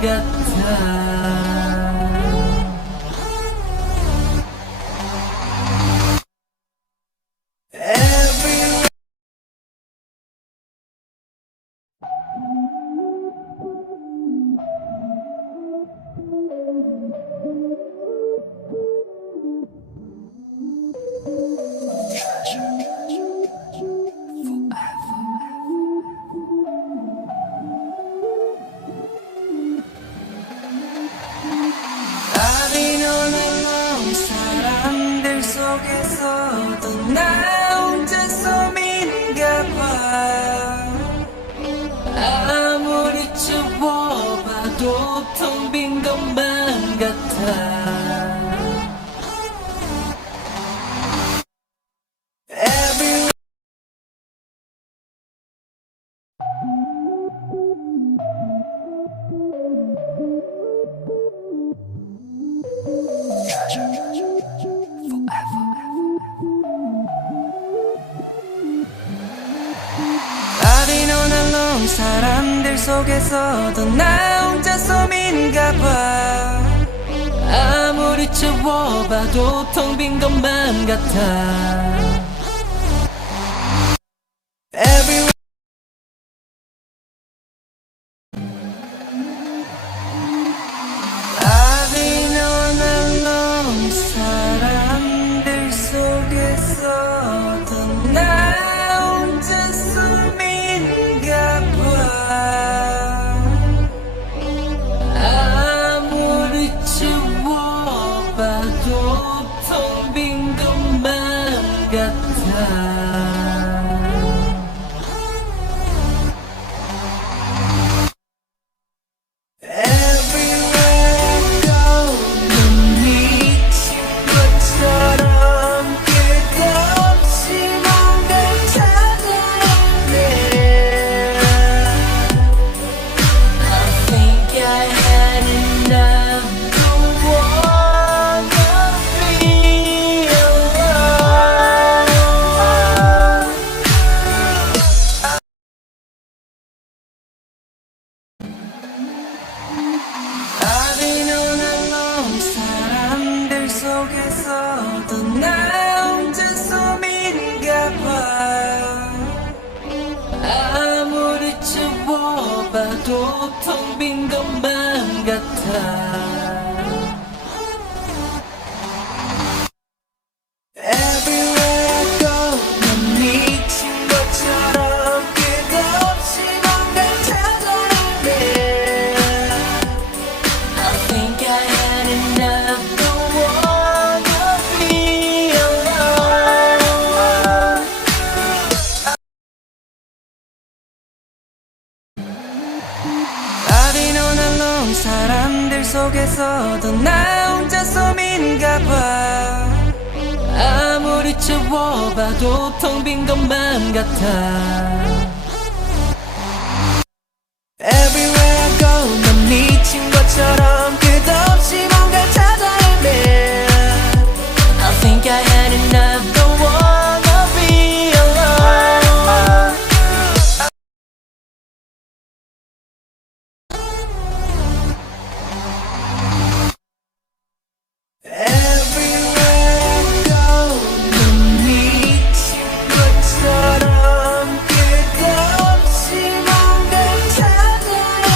같아. 사람들 속에서도 나 혼자 소민가 봐. 아무리 좁아봐도 텅 빈 것만 같아. 사람들 속에서도 나 혼자 소민가 봐. 아무리 채워봐도 텅 빈 것만 같아. I've been on alone. 사람들 속에서도 나 혼자 소민가 봐. 아무리 채워봐도 텅 빈 것만 같아. 사람들 속에서도 나 혼자 소민가 봐. 아무리 채워봐도 텅 빈 것만 같아. Everywhere I go 난 미친 것처럼 끝없이 뭔가 찾아내. I think I had enough. Don't wanna be alone. I've been on alone. 사람들 속에서도 나 혼자 소민가 봐. 아무리 채워봐도 텅 빈 것만 같아. Everywhere I go 난 미친 것처럼 끝없이 뭔가 찾아 헤매. I think I had enough. Don't wanna be alone. Everywhere I go 난 미친 것처럼 끝없이 뭔가 찾아 헤매.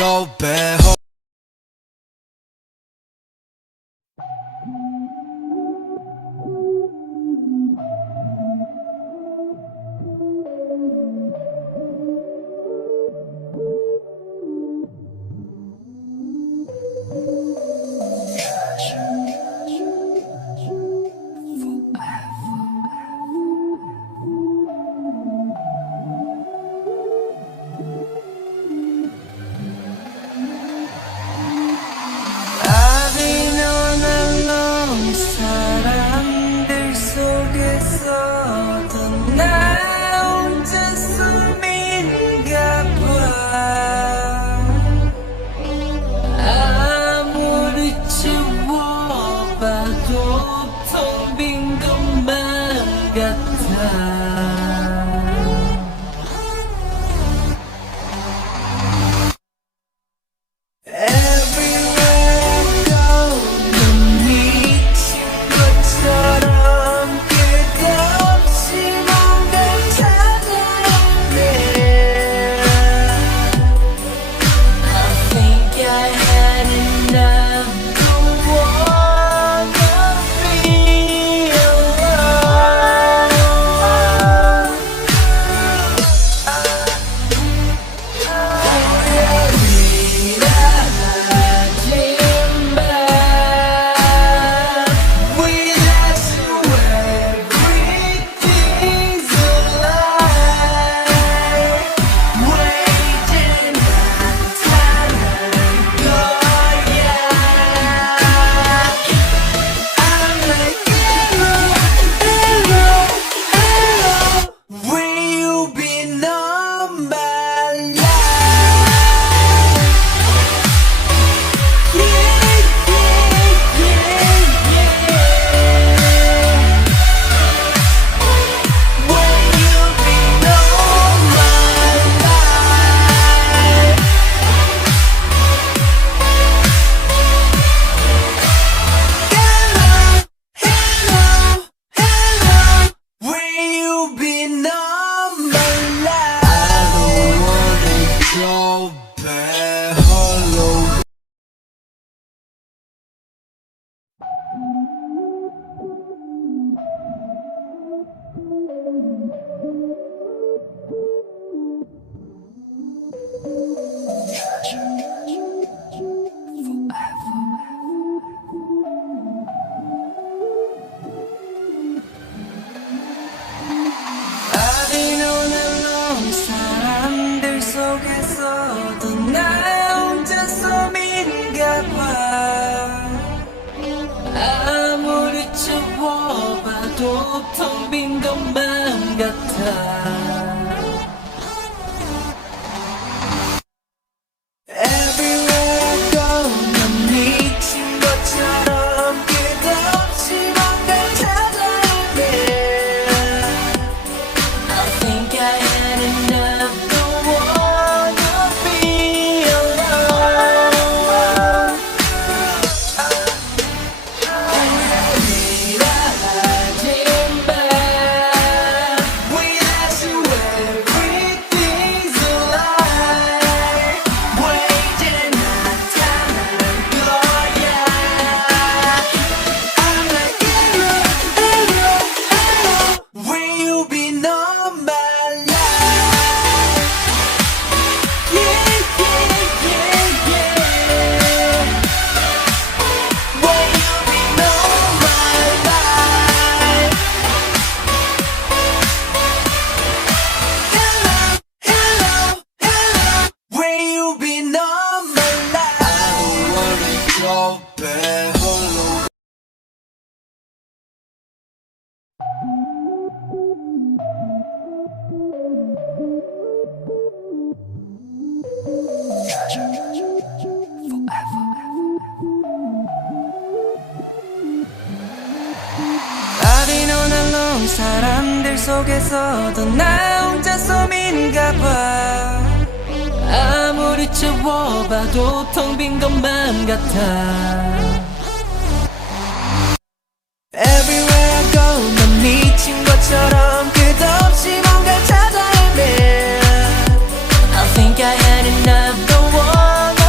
저 배. I've been on alone 사람들 속에서도 나 혼자 숨인가 봐 아무리 채워봐도 텅 빈 것만 같아 Everywhere I go, 넌 미친 것처럼 끝없이 뭔가 찾아내 I think I had enough, don't wanna be alone I've been on alone 사람들 속에서도 나 혼자서 민가 봐 아무리 채워봐도 텅 빈 것만 같아 Everywhere I go 넌 미친 것처럼 끝없이 뭔가 찾아내 I think I had enough, don't wanna be alone 일하진 마 Without you everything's a lie 왜 이제 나타날 거야 I'm like hello, hello, hello Will you be on my life? Yeah, yeah, yeah, yeah Will you be on my life? Hello, hello, hello Will you be on my life? I don't wanna go back home I've been on alone 사람들 속에서도 나 혼자서 민가 봐 아무리 채워봐도 텅 빈 것만 같아 Everywhere I go 넌 미친 것처럼 끝없이 뭔가 찾아 헤매 I think I had enough, don't want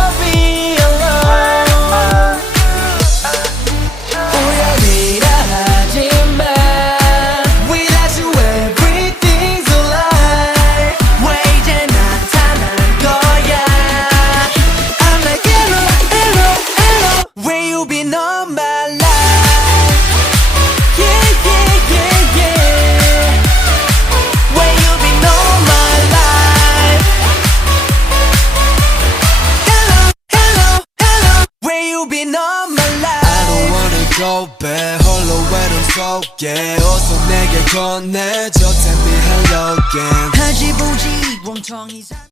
홀로 외로움 속에 어서 내게 건네줘 Tell me hello again 하지 보지 멍청이